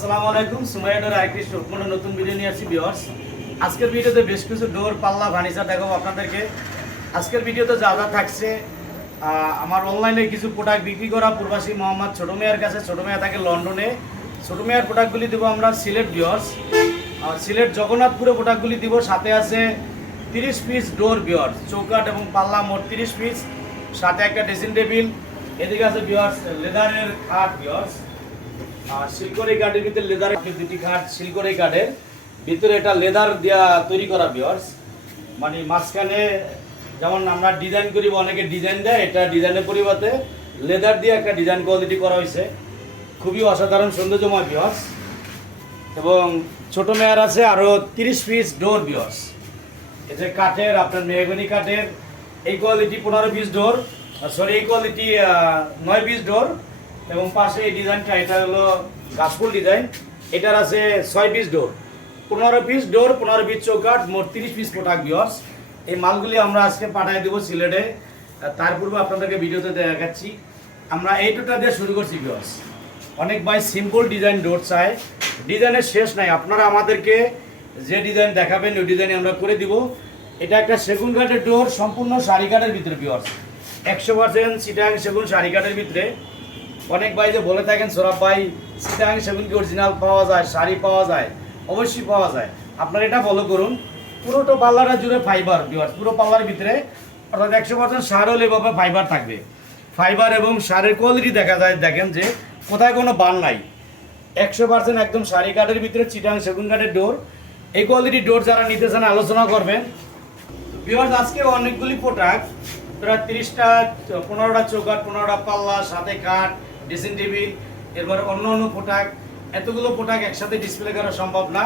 আসসালামু আলাইকুম সুমাইয়াডোর আরেকটি সম্পূর্ণ নতুন ভিডিও নিয়ে আসছি ভিউয়ার্স আজকের ভিডিওতে বেশ কিছু ডোর, পাল্লা ফার্নিচার দেখাবো আপনাদেরকে। আজকের ভিডিওতে যা যা থাকছে আমার অনলাইনে কিছু প্রোডাক্ট বিক্রি করা প্রবাসী মোহাম্মদ ছোটো মেয়ার কাছে। ছোটো মেয়া থাকে লন্ডনে। ছোটো মেয়ার প্রোডাক্টগুলি দেবো আমরা সিলেট আর সিলেট জগন্নাথপুরে প্রোডাক্টগুলি দিব, সাথে আছে তিরিশ পিস ডোর বিয়ার্স চৌকাট এবং পাল্লা মোট তিরিশ পিস সাথে একটা ড্রেসিং টেবিল এদিকে আছে বিয়ার্স লেদারের খাট বিয়ার্স আর সিলকরি কাঠের ভিতরে লেদার দুটি খাট সিলকরি কাঠের ভিতরে এটা লেদার দেওয়া তৈরি করা বিয়ার্স মানে মাঝখানে যেমন আমরা ডিজাইন করি, অনেকে ডিজাইন দেয়, এটা ডিজাইনের পরিবর্তে লেদার দিয়ে একটা ডিজাইন কোয়ালিটি করা হয়েছে। খুবই অসাধারণ, সৌন্দর্যময় বিয়ার্স এবং ছোট মেয়ার আছে আরও তিরিশ পিস ডোর বিয়ার্স যে কাঠের, আপনার মেহগনি কাঠের, এই কোয়ালিটি পনেরো পিস ডোর সরি এই কোয়ালিটি নয় পিস ডোর এবং পাশে এই ডিজাইনটা, এটা হলো গাছফুল ডিজাইন। এটার আছে ছয় পিস ডোর পনেরো পিস ডোর পনেরো পিস চৌকাঠ, মোট তিরিশ পিস প্রোডাক্ট বিয়ার্স এই মালগুলি আমরা আজকে পাঠিয়ে দেবো সিলেটে। তার পূর্বে আপনাদেরকে ভিডিওতে দেখাচ্ছি। আমরা এই দুটা দিয়ে শুরু করছি বিয়ার্স অনেক ভাই সিম্পল ডিজাইন ডোর চায়। ডিজাইনের শেষ নাই। আপনারা আমাদেরকে যে ডিজাইন দেখাবেন, ওই ডিজাইন আমরা করে দিব। এটা একটা সেগুন কাঠের ডোর সম্পূর্ণ শাড়ি কাঠের ভিতরে পিওর একশো পার্সেন্ট সিটাং সেগুন শাড়ি কাঠের ভিতরে। অনেক ভাই যে বলে থাকেন সৌরভ ভাই, সিটাং সেগুন কি অরিজিনাল পাওয়া যায়, শাড়ি পাওয়া যায়, অবশ্যই পাওয়া যায়। আপনারা এটা ফলো করুন। পুরোটো পাল্লাটা জুড়ে ফাইবার বিওয়ার্স পুরো পাল্লার ভিতরে অর্থাৎ একশো পার্সেন্ট সার হলে এভাবে ফাইবার থাকবে। ফাইবার এবং সারের কোয়ালিটি দেখা যায়, দেখেন যে কোথায় কোনো বান নাই। একশো পার্সেন্ট একদম শাড়ি কাঠের ভিতরে চিটাং সেগুন কাঠের ডোর এই কোয়ালিটির ডোর যারা নিতে চান, আলোচনা করবেন। বিহার আজকে অনেকগুলি প্রোডাক্ট প্রায় তিরিশটা, পনেরোটা চৌকাঠ, পনেরোটা পাল্লা, সাথে কাঠ ড্রেসিং টেবিল এরপরে অন্য অন্য প্রোডাক্ট, এতগুলো প্রোডাক্ট একসাথে ডিসপ্লে করা সম্ভব না।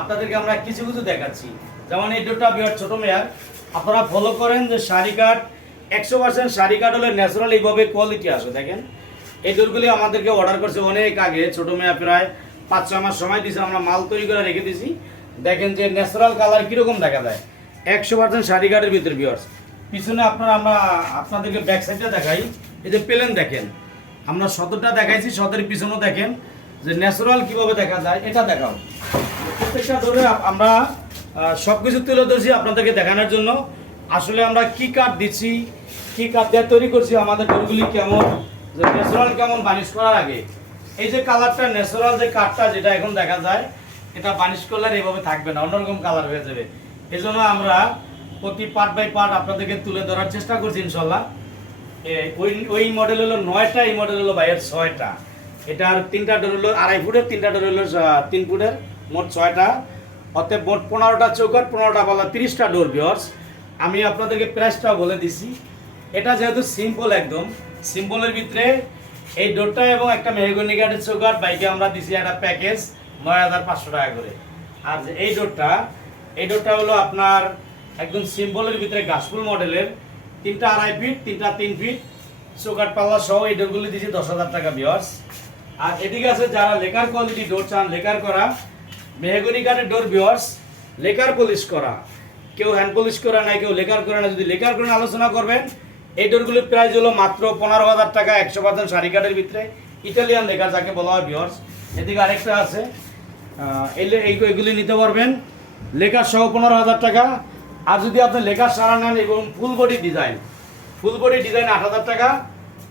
আপনাদেরকে আমরা কিছু কিছু দেখাচ্ছি। যেমন এই ডোরটা বিহার ছোটো মেয়ার। আপনারা ফলো করেন যে শাড়ি কাঠ, একশো পার্সেন্ট শাড়ি কাঠ হলে ন্যাচারাল এইভাবে কোয়ালিটি আসে দেখেন। এই ডোরগুলি আমাদেরকে অর্ডার করছে অনেক আগে, ছোটো মেয়া প্রায় পাঁচ ছয় মাস সময় দিয়েছে, আমরা মাল তৈরি করে রেখে দিয়েছি। দেখেন যে ন্যাচারাল কালার কীরকম দেখা যায়। একশো পার্সেন্ট শাড়ি কাঠের ভিতরে বিয়ার্স পিছনে আপনারা আমরা আপনাদেরকে ব্যাক সাইডটা দেখাই। এই যে প্লেন দেখেন। আমরা সদরটা দেখাইছি সদরের পিছনেও দেখেন যে ন্যাচারাল কীভাবে দেখা যায়, এটা দেখাও। প্রত্যেকটা ধরে আমরা সব কিছু তুলে ধরছি আপনাদেরকে দেখানোর জন্য। আসলে আমরা কি কাঠ দিচ্ছি, কি কাঠ দিয়ে তৈরি করছি, আমাদের ডোরগুলি কেমন, যে ন্যাচারাল কেমন বানিশ করার আগে। এই যে কালারটা ন্যাচারাল যে কাঠটা যেটা এখন দেখা যায়, এটা বানিশ করলে এইভাবে থাকবে না, অন্যরকম কালার হয়ে যাবে। এই আমরা প্রতি পার্ট বাই পার্ট আপনাদেরকে তুলে ধরার চেষ্টা করছি ইনশাল্লাহ। ওই ওই মডেল হলো নয়টা, এই মডেল হলো বাইরের ছয়টা। এটার তিনটা ডোর হলো, আড়াই ফুটের, তিনটা ডোর হলো তিন ফুটের, মোট ছয়টা। অতএব মোট পনেরোটা চৌকাট পনেরোটা বলা, তিরিশটা ডোর বিয়ার্স আমি আপনাদেরকে প্রাইসটা বলে দিছি। এটা যেহেতু সিম্পল একদম সিম্পলের ভিতরে এই ডোরটা এবং একটা মেহগনি কাঠের চৌকাট বাইকে আমরা দিছি একটা প্যাকেজ নয় হাজার পাঁচশো টাকা করে। আর এই ডোরটা এই ডোরটা হলো আপনার একদম সিম্পলের ভিতরে গাছফুল মডেলের তিনটা আড়াই ফিট তিনটা তিন ফিট চৌকাট পাল্লা সহ এই ডোরগুলি দিয়েছি দশ হাজার টাকা বিয়ার্স আর এদিকে আছে যারা লেকার কোয়ালিটি ডোর চান, লেকার করা, মেহগনি কাঠের ডোর বিয়ার্স লেকার পলিশ করা। কেউ হ্যান্ড পলিশ করা নাই, কেউ লেকার করে না যদি লেকার করে আলোচনা করবেন, এই ডোরগুলির প্রাইস হলো মাত্র পনেরো হাজার টাকা, একশো পার্সেন্ট শাড়ি কাঠের ভিতরে। ইটালিয়ান লেকার যাকে বলা হয় বিয়ার্স এদিকে আরেকটা আছে এগুলি নিতে পারবেন। লেকার সহ পনেরো হাজার টাকা। আর যদি আপনি লেকার সারা নেন এবং full body design, full body design আট হাজার টাকা,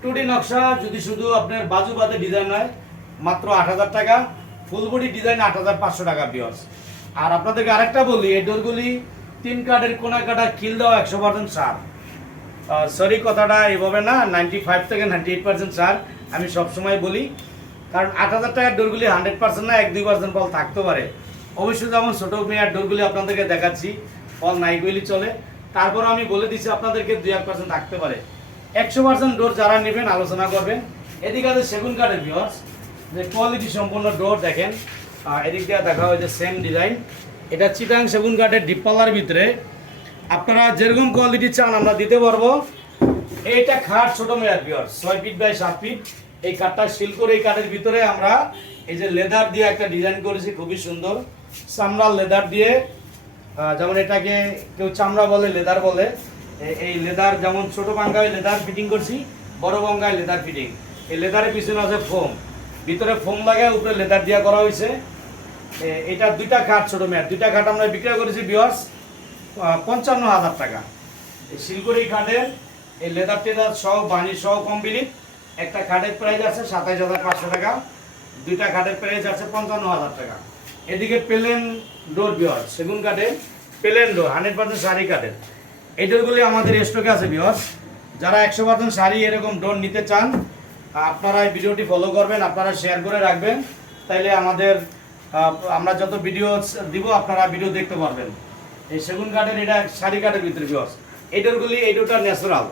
টু ডি নকশা যদি শুধু আপনার বাজু বাদে ডিজাইন হয়, মাত্র আট হাজার টাকা, ফুল বডি ডিজাইন আট হাজার পাঁচশো টাকা পিওর্স আর আপনাদেরকে আরেকটা বলি, এই ডোরগুলি তিন কার্ডের কোনা কাটা কিল দেওয়া একশো পার্সেন্ট সার। সরি কথাটা এভাবে না নাইনটি ফাইভ থেকে নাইনটি এইট পার্সেন্ট সার, আমি সবসময় বলি। কারণ আট হাজার টাকার ডোরগুলি হান্ড্রেড পার্সেন্ট না, এক দুই পার্সেন্ট ফল থাকতে পারে। অবশ্যই যেমন ছোটো মেয়ার ডোরগুলি আপনাদেরকে দেখাচ্ছি ফল নাইগুলি চলে। তারপর আমি বলে দিচ্ছি আপনাদেরকে দুই এক পার্সেন্ট থাকতে পারে। একশো পার্সেন্ট ডোর যারা নেবেন, আলোচনা করবেন। এদিকে আছে সেগুন কাঠের ভিওর্স যে কোয়ালিটি সম্পূর্ণ ডোর দেখেন। এদিক দিয়ে দেখা হয় যে সেম ডিজাইন এটা চিটাং সেগুন কাঠের ডিপপাল্লার ভিতরে। আপনারা যেরকম কোয়ালিটি চান, আমরা দিতে পারব। এইটা খাট ছোট মেয়ার পিওর ছয় ফিট বাই সাত ফিট এই কাঠটা সিল করে এই কাঠের ভিতরে আমরা এই যে লেদার দিয়ে একটা ডিজাইন করেছি, খুবই সুন্দর। চামড়ার লেদার দিয়ে যেমন এটাকে কেউ চামড়া বলে, লেদার বলে এই লেদার যেমন ছোট বাঙ্গায় লেদার ফিটিং করছি, বড় বাঙ্গায় লেদার ফিটিং এই লেদারের পিছনে আছে ফোম। ভিতরে ফোম লাগায় উপরে লেদার দিয়া করা হয়েছে এটা দুইটা খাট ছোট মেয়ার দুইটা খাট আমরা বিক্রয় করেছি বিয়ার্স পঞ্চান্ন হাজার টাকা। এই শিলগুড়ি খাটের এই লেদার টেদার সহ, বাণী সহ কমপ্লিট। একটা খাটের প্রাইস আছে সাতাইশ হাজার পাঁচশো টাকা। দুইটা খাটের প্রাইস আছে পঞ্চান্ন হাজার টাকা। এদিকে প্লেন ডোর বিয়ার সেগুন কাঠের প্লেন ডোর, হান্ড্রেড পার্সেন্ট শাড়ি কাঠের। এই আমাদের স্টকে আছে বিয়ার্স। যারা একশো পার্সেন্ট শাড়ি এরকম ডোর নিতে চান, আপনারা এই ভিডিওটি ফলো করবেন, আপনারা শেয়ার করে রাখবেন। তাইলে আমাদের আমরা যত ভিডিও দিব, আপনারা ভিডিও দেখতে পারবেন। এই সেগুন কাঠের, এটা শাড়ি কাঠের ভিতরে বিয়স এই ডোরগুলি, এই ন্যাচারাল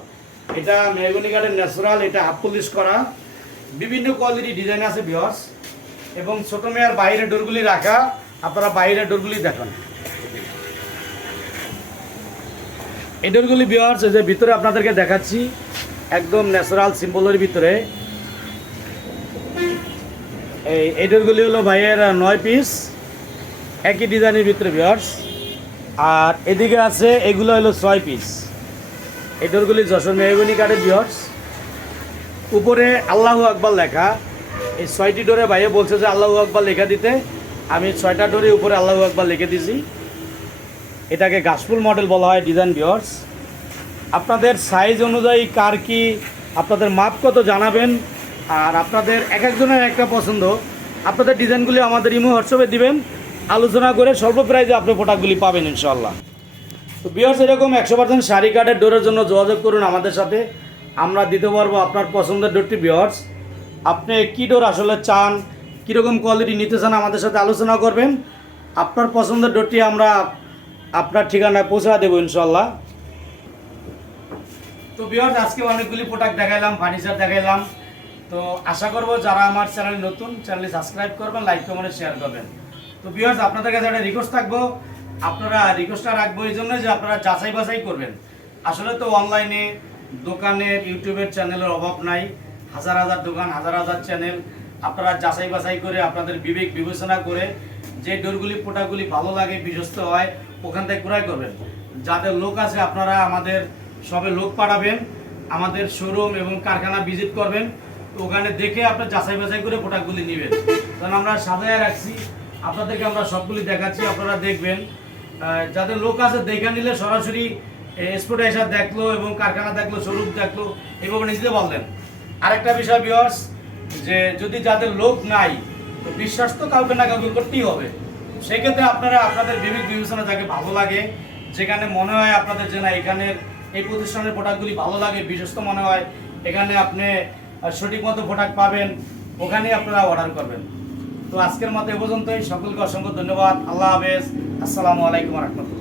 এটা মেহগুনি কাঠের ন্যাচারাল এটা হাফ পলিশ করা। বিভিন্ন কোয়ালিটি ডিজাইন আছে বিয়স এবং ছোট মেয়ার বাইরে ডোরগুলি রাখা, আপনারা বাইরে ডোরগুলি দেখেন। এই ডোরগুলি বিয়ার্স যে ভিতরে আপনাদেরকে দেখাচ্ছি, একদম ন্যাচারাল সিম্বলের ভিতরে। এই এই ডোরগুলি হলো ভাইয়ের নয় পিস একই ডিজাইনের ভিতরে বিয়ার্স আর এদিকে আছে, এগুলো হলো ছয় পিস এই ডোরগুলি যশোর মেহগুনি কাঠের বিয়ার্স উপরে আল্লাহ আকবর লেখা এই ছয়টি ডোরে ভাইয়ে বলছে যে আল্লাহ আকবার লেখা দিতে। আমি ছয়টা ডোরে উপরে আল্লাহু আকবার লিখে দিছি। এটাকে গাছফুল মডেল বলা হয় ডিজাইন বিয়ার্স আপনাদের সাইজ অনুযায়ী কার কি, আপনাদের মাপ কত জানাবেন। আর আপনাদের এক একজনের একটা পছন্দ। আপনাদের ডিজাইনগুলি আমাদের ইমো হোয়াটসঅ্যাপে দিবেন। আলোচনা করে স্বল্প প্রাইজে আপনি প্রোডাক্টগুলি পাবেন ইনশাল্লাহ তো বিয়ার্স এরকম একশো পার্সেন্ট শাড়ি কার্ডের ডোরের জন্য যোগাযোগ করুন আমাদের সাথে। আমরা দিতে পারব আপনার পছন্দের ডোরটি বিয়ার্স আপনি কী ডোর আসলে চান, কীরকম কোয়ালিটি নিতে চান আমাদের সাথে আলোচনা করবেন। আপনার পছন্দের ডোরটি আমরা আপনার ঠিকানায় পৌঁছা দেবো ইনশাল্লাহ তো বিয়ার্স আজকে অনেকগুলি প্রোডাক্ট দেখাইলাম ফার্নিচার দেখাইলাম। তো আশা করব যারা আমার চ্যানেল নতুন চ্যানেলটি সাবস্ক্রাইব করবেন লাইক কমেন্ট শেয়ার করবেন। তো বিয়ার্স আপনাদের কাছে একটা রিকোয়েস্ট থাকব। আপনারা রিকোয়েস্টটা রাখব এই জন্য যে আপনারা যাচাই বাছাই করবেন। আসলে তো অনলাইনে দোকানের ইউটিউবের চ্যানেলের অভাব নাই। হাজার হাজার দোকান, হাজার হাজার চ্যানেল আপনারা যাচাই বাছাই করে আপনাদের বিবেক বিবেচনা করে যে ডোরগুলি, পোটাগুলি ভালো লাগে, বিশ্বস্ত হয় ওখান থেকে ক্রয় করবেন। যাদের লোক আছে, আপনারা আমাদের সবে লোক পাঠাবেন, আমাদের শোরুম এবং কারখানা ভিজিট করবেন, ওখানে দেখে আপনার যাচাই বাছাই করে প্রোডাক্টগুলি নেবেন। কারণ আমরা সাজায় রাখছি, আপনাদেরকে আমরা সবগুলি দেখাচ্ছি, আপনারা দেখবেন। যাদের লোক আছে, দেখে নিলে সরাসরি স্পোর্টে এসে দেখল এবং কারখানা দেখল শোরুম দেখল এভাবে নিজে বললেন। আরেকটা বিষয় বিয়র্স যে যদি যাদের লোক নাই, তো বিশ্বাস তো কাউকে না কাউকে করতেই হবে। সেক্ষেত্রে আপনারা আপনাদের বিবেক বিবেচনা যাকে ভালো লাগে, যেখানে মনে হয় আপনাদের যে না এখানের এই প্রতিষ্ঠানের প্রোডাক্টগুলি ভালো লাগে, বিশ্বস্ত মনে হয়, এখানে আপনি সঠিক মতো প্রোডাক্ট পাবেন, ওখানেই আপনারা অর্ডার করবেন। তো আজকের মতো এ পর্যন্তই। সকলকে অসংখ্য ধন্যবাদ। আল্লাহ হাফেজ। আসসালামু আলাইকুম রহমতুল্লাহ।